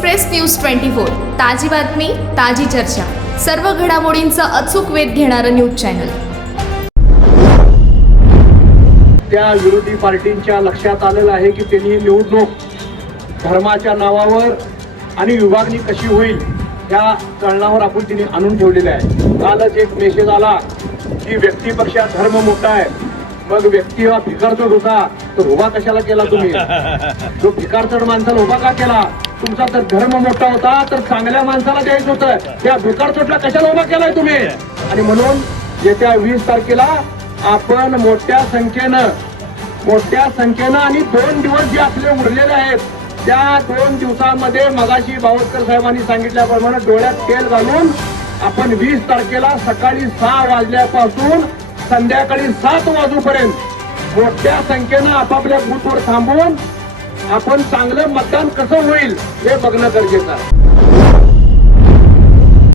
Express news twenty four ताजी बातमी ताजी चर्चा. सर्व घडामोडींचा अचूक वेध घेणारं न्यूज चॅनल. त्या विरोधी पार्टींच्या लक्षात आलेलं आहे की त्यांनी निवडणूक धर्माच्या नावावर आणि विभागणी कशी होईल या कळणावर आपण तिने आणून ठेवलेलं आहे. कालच एक मेसेज आला की व्यक्तीपेक्षा धर्म मोठा आहे. मग व्यक्ती हा भिकारचोट होता. तर उभा कशाला केला तुम्ही? जो भिकारचोट माणसाला उभा का केला? तुमचा तर धर्म मोठा होता तर चांगल्या माणसाला द्यायचं होतं. त्या भिकारचोटला कशाला उभा केलाय तुम्ही? आणि म्हणून येत्या वीस तारखेला आपण मोठ्या संख्येनं मोठ्या संख्येनं आणि दोन दिवस जे आपले उरलेले आहेत त्या दोन दिवसांमध्ये मगाशी बावस्कर साहेबांनी सांगितल्याप्रमाणे डोळ्यात तेल घालून आपण वीस तारखेला सकाळी सहा वाजल्यापासून संध्याकाळी सात वाजूपर्यंत मोठ्या संख्येनं आपापल्या बूथवर थांबून आपण चांगलं मतदान कसं होईल हे बघणं गरजेचं आहे.